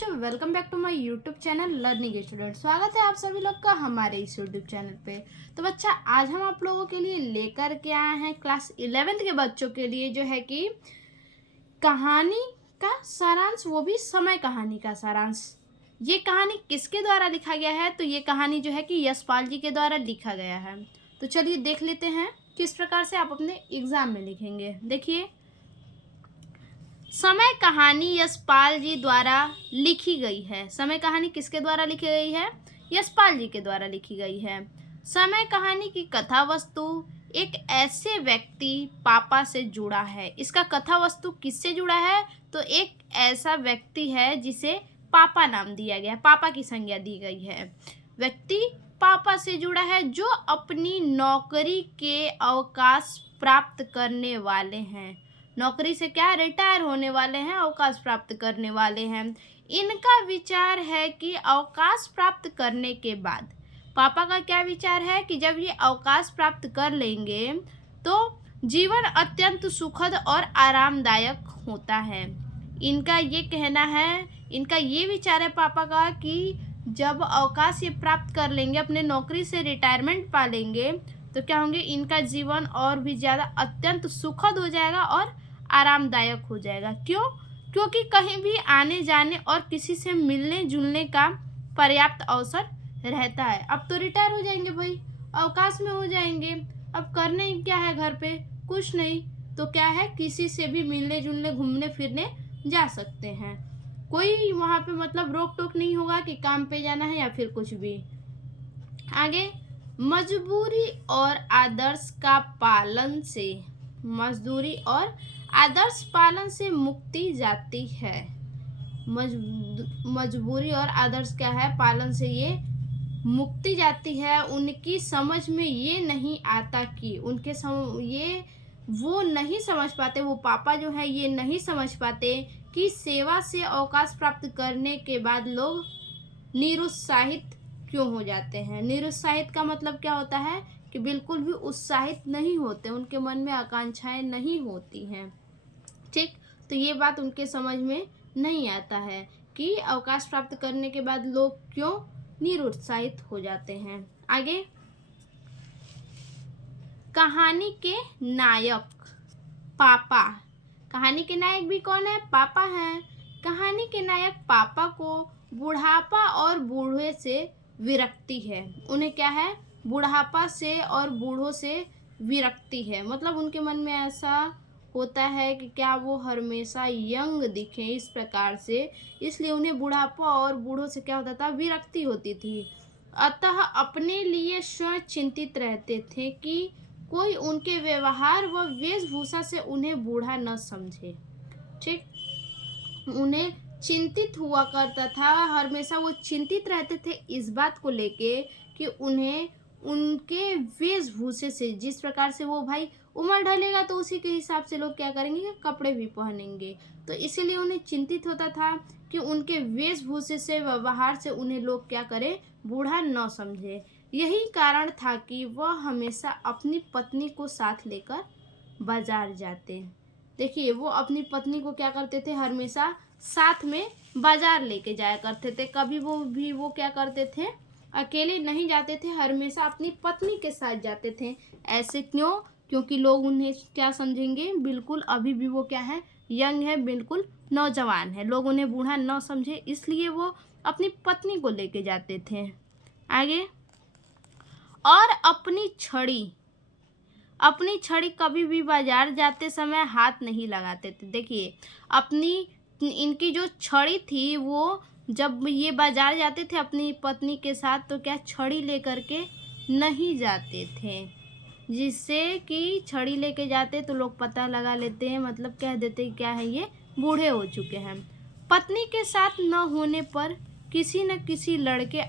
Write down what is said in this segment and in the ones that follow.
बच्चों, welcome back to my YouTube channel learning student. स्वागत है आप सभी लोग का हमारे इस यूट्यूब चैनल पे। तो बच्चा, आज हम आप लोगों के लिए लेकर के आए हैं क्लास 11th के बच्चों के लिए जो है कि कहानी का सारांश, वो भी समय कहानी का सारांश। ये कहानी किसके द्वारा लिखा गया है? तो ये कहानी जो है कि यशपाल जी के द्वारा लिखा गया है। तो चलिए देख लेते हैं किस प्रकार से आप अपने एग्जाम में लिखेंगे। देखिए, समय कहानी यशपाल जी द्वारा लिखी गई है। समय कहानी किसके द्वारा लिखी गई है? यशपाल जी के द्वारा लिखी गई है। समय कहानी की कथा वस्तु एक ऐसे व्यक्ति पापा से जुड़ा है। इसका कथा वस्तु किससे जुड़ा है? तो एक ऐसा व्यक्ति है जिसे पापा नाम दिया गया, पापा की संज्ञा दी गई है। व्यक्ति पापा से जुड़ा है जो अपनी नौकरी के अवकाश प्राप्त करने वाले हैं। नौकरी से क्या, रिटायर होने वाले हैं, अवकाश प्राप्त करने वाले हैं। इनका विचार है कि अवकाश प्राप्त करने के बाद, पापा का क्या विचार है कि जब ये अवकाश प्राप्त कर लेंगे तो जीवन अत्यंत सुखद और आरामदायक होता है। इनका ये कहना है, इनका ये विचार है पापा का कि जब अवकाश ये प्राप्त कर लेंगे, अपने नौकरी से रिटायरमेंट पा लेंगे, तो क्या होंगे, इनका जीवन और भी ज़्यादा अत्यंत सुखद हो जाएगा और आरामदायक हो जाएगा। क्यों? क्योंकि कहीं भी आने जाने और किसी से मिलने जुलने का पर्याप्त अवसर रहता है। अब तो रिटायर हो जाएंगे भाई, अवकाश में हो जाएंगे, अब करने क्या है घर पे, कुछ नहीं, तो क्या है, किसी से भी मिलने जुलने घूमने फिरने जा सकते हैं। कोई वहाँ पे मतलब रोक टोक नहीं होगा कि काम पे जाना है या फिर कुछ भी। आगे, मजबूरी और आदर्श का पालन से, मजदूरी और आदर्श पालन से मुक्ति जाती है। मजबूरी और आदर्श क्या है, पालन से ये मुक्ति जाती है। उनकी समझ में ये नहीं आता कि ये वो नहीं समझ पाते, वो पापा जो है ये नहीं समझ पाते कि सेवा से अवकाश प्राप्त करने के बाद लोग निरुत्साहित क्यों हो जाते हैं। निरुत्साहित का मतलब क्या होता है कि बिल्कुल भी उत्साहित नहीं होते, उनके मन में आकांक्षाएं नहीं होती हैं। ठीक, तो ये बात उनके समझ में नहीं आता है कि अवकाश प्राप्त करने के बाद लोग क्यों निरुत्साहित हो जाते हैं। आगे, कहानी के नायक पापा। कहानी के नायक भी कौन है? पापा हैं। कहानी के नायक पापा को बुढ़ापा और बूढ़े से विरक्ति है। उन्हें क्या है? बुढ़ापा से और बूढ़ों से विरक्ति है। मतलब उनके मन में ऐसा होता है कि क्या वो हमेशा यंग दिखें इस प्रकार से, इसलिए उन्हें बुढ़ापा और बूढ़ों से क्या होता था? विरक्ति होती थी। अतः अपने लिए स्वयं चिंतित रहते थे कि कोई उनके व्यवहार व वेशभूषा से उन्हें बूढ़ा न समझे। ठीक, उन्हें चिंतित हुआ करता था, हमेशा वो चिंतित रहते थे इस बात को लेके कि उन्हें उनके वेशभूषे से, जिस प्रकार से वो भाई उम्र ढलेगा तो उसी के हिसाब से लोग क्या करेंगे, कपड़े भी पहनेंगे, तो इसीलिए उन्हें चिंतित होता था कि उनके वेशभूषे से, व्यवहार से उन्हें लोग क्या करें, बूढ़ा न समझे। यही कारण था कि वह हमेशा अपनी पत्नी को साथ लेकर बाजार जाते। देखिए, वो अपनी पत्नी को क्या करते थे, हमेशा साथ में बाजार लेके जाया करते थे। कभी वो क्या करते थे, अकेले नहीं जाते थे, हमेशा अपनी पत्नी के साथ जाते थे। ऐसे क्यों? क्योंकि लोग उन्हें क्या समझेंगे, बिल्कुल अभी भी वो क्या है, यंग है, बिल्कुल नौजवान है, लोग उन्हें बूढ़ा न समझे, इसलिए वो अपनी पत्नी को लेके जाते थे। आगे, और अपनी छड़ी कभी भी बाजार जाते समय हाथ नहीं लगाते थे। देखिए, इनकी जो छड़ी थी, वो जब ये बाजार जाते थे अपनी पत्नी के साथ, तो क्या छड़ी लेकर के नहीं जाते थे, जिससे कि छड़ी लेके जाते तो लोग पता लगा लेते हैं, मतलब कह देते क्या है, ये बूढ़े हो चुके हैं। पत्नी के साथ न होने पर किसी न किसी लड़के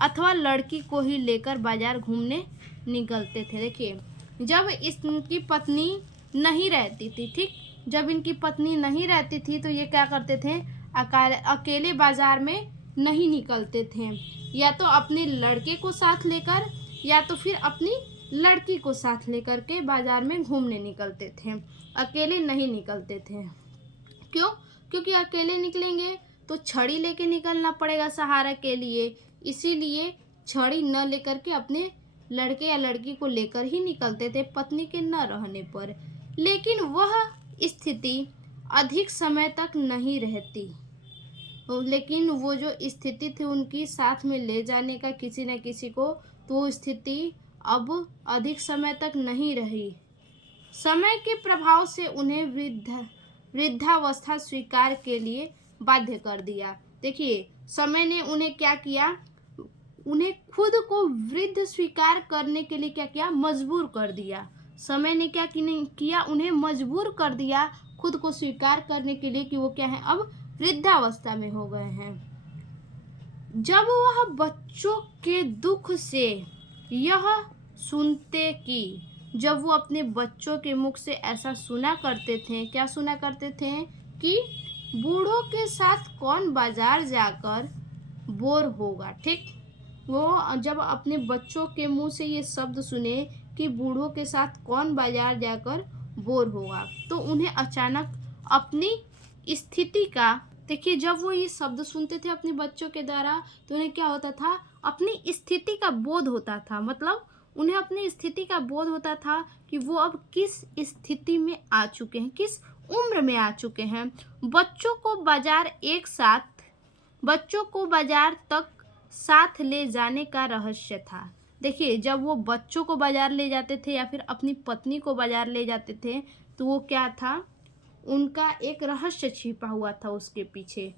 अथवा लड़की को ही लेकर बाजार घूमने निकलते थे। देखिए, जब इनकी पत्नी नहीं रहती थी, ठीक, जब इनकी पत्नी नहीं रहती थी तो ये क्या करते थे, अकेले बाजार में नहीं निकलते थे, या तो अपने लड़के को साथ लेकर या तो फिर अपनी लड़की को साथ लेकर के बाजार में घूमने निकलते थे, अकेले नहीं निकलते थे। क्यों? क्योंकि अकेले निकलेंगे तो छड़ी लेके निकलना पड़ेगा सहारा के लिए, इसीलिए छड़ी न लेकर के अपने लड़के या लड़की को लेकर ही निकलते थे पत्नी के न रहने पर। लेकिन वह स्थिति अधिक समय तक नहीं रहती, लेकिन वो जो स्थिति थी उनकी साथ में ले जाने का किसी न किसी को, तो वो स्थिति अब अधिक समय तक नहीं रही। समय के प्रभाव से उन्हें वृद्धावस्था स्वीकार के लिए बाध्य कर दिया। देखिए, समय ने उन्हें क्या किया, उन्हें खुद को वृद्ध स्वीकार करने के लिए क्या किया, मजबूर कर दिया। समय ने क्या किया, उन्हें मजबूर कर दिया खुद को स्वीकार करने के लिए कि वो क्या है, अब वृद्धावस्था में हो गए हैं। जब वह बच्चों के दुख से यह सुनते कि जब वो अपने बच्चों के मुख से ऐसा सुना करते थे, क्या सुना करते थे कि बूढ़ों के साथ कौन बाजार जाकर बोर होगा। ठीक, वो जब अपने बच्चों के मुंह से ये शब्द सुने कि बूढ़ों के साथ कौन बाजार जाकर बोर होगा, तो उन्हें अचानक अपनी स्थिति का, देखिए जब वो ये शब्द सुनते थे अपने बच्चों के द्वारा, तो उन्हें क्या होता था, अपनी स्थिति का बोध होता था। मतलब उन्हें अपनी स्थिति का बोध होता था कि वो अब किस स्थिति में आ चुके हैं, किस उम्र में आ चुके हैं। बच्चों को बाजार तक साथ ले जाने का रहस्य था। देखिए, जब वो बच्चों को बाजार ले जाते थे या फिर अपनी पत्नी को बाजार ले जाते थे, तो वो क्या था, उनका एक रहस्य छिपा हुआ था उसके पीछे।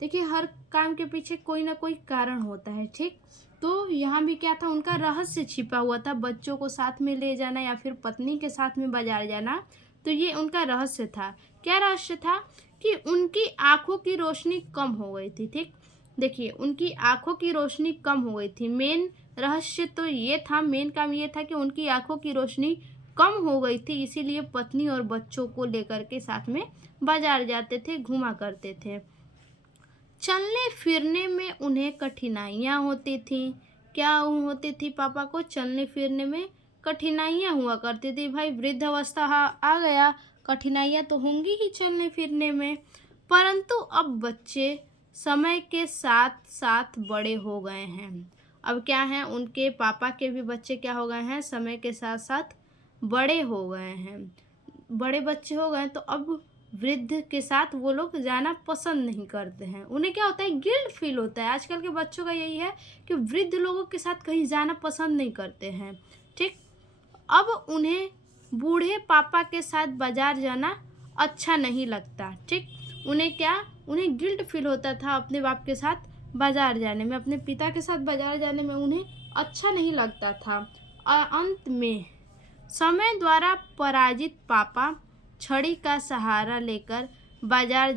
देखिए, हर काम के पीछे कोई ना कोई कारण होता है। ठीक, तो यहाँ भी क्या था, उनका रहस्य छिपा हुआ था। बच्चों को साथ में ले जाना या फिर पत्नी के साथ में बाजार जाना, तो ये उनका रहस्य था। क्या रहस्य था कि उनकी आंखों की रोशनी कम हो गई थी। ठीक, देखिए उनकी आंखों की रोशनी कम हो गई थी। मेन रहस्य तो ये था, मेन काम ये था कि उनकी आंखों की रोशनी कम हो गई थी, इसीलिए पत्नी और बच्चों को लेकर के साथ में बाजार जाते थे, घूमा करते थे। चलने फिरने में उन्हें कठिनाइयाँ होती थी। क्या होती थी, पापा को चलने फिरने में कठिनाइयाँ हुआ करती थी। भाई वृद्धावस्था आ गया, कठिनाइयाँ तो होंगी ही चलने फिरने में। परंतु अब बच्चे समय के साथ साथ बड़े हो गए हैं। अब क्या है, उनके पापा के भी बच्चे क्या हो गए हैं, समय के साथ साथ बड़े हो गए हैं। बड़े बच्चे हो गए तो अब वृद्ध के साथ वो लोग जाना पसंद नहीं करते हैं। उन्हें क्या होता है, गिल्ट फील होता है। आजकल के बच्चों का यही है कि वृद्ध लोगों के साथ कहीं जाना पसंद नहीं करते हैं। ठीक, अब उन्हें बूढ़े पापा के साथ बाजार जाना अच्छा नहीं लगता। ठीक, उन्हें गिल्ट फील होता था अपने बाप के साथ बाजार जाने में, अपने पिता के साथ बाजार जाने में उन्हें अच्छा नहीं लगता था। और अंत में समय द्वारा पराजित पापा छड़ी का सहारा लेकर बाजार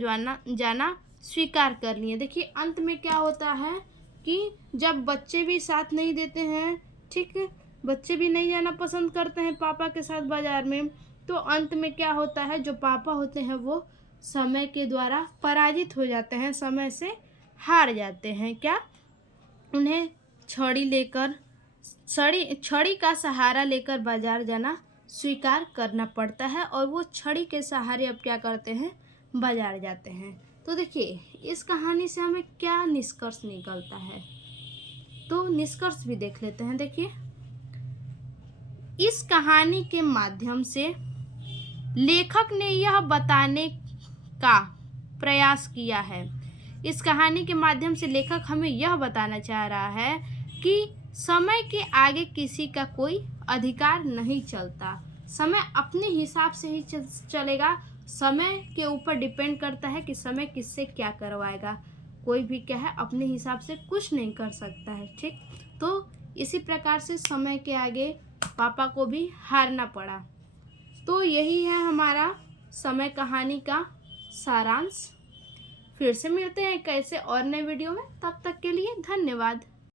जाना स्वीकार कर लिए। देखिए, अंत में क्या होता है कि जब बच्चे भी साथ नहीं देते हैं, ठीक, बच्चे भी नहीं जाना पसंद करते हैं पापा के साथ बाजार में, तो अंत में क्या होता है, जो पापा होते हैं वो समय के द्वारा पराजित हो जाते हैं, समय से हार जाते हैं। क्या, उन्हें छड़ी का सहारा लेकर बाजार जाना स्वीकार करना पड़ता है और वो छड़ी के सहारे अब क्या करते हैं, बाजार जाते हैं। तो देखिए, इस कहानी से हमें क्या निष्कर्ष निकलता है, तो निष्कर्ष भी देख लेते हैं। देखिए, इस कहानी के माध्यम से लेखक ने यह बताने का प्रयास किया है, इस कहानी के माध्यम से लेखक हमें यह बताना चाह रहा है कि समय के आगे किसी का कोई अधिकार नहीं चलता। समय अपने हिसाब से ही चलेगा। समय के ऊपर डिपेंड करता है कि समय किससे क्या करवाएगा। कोई भी क्या है, अपने हिसाब से कुछ नहीं कर सकता है। ठीक, तो इसी प्रकार से समय के आगे पापा को भी हारना पड़ा। तो यही है हमारा समय कहानी का सारांश। फिर से मिलते हैं कैसे और नए वीडियो में, तब तक के लिए धन्यवाद।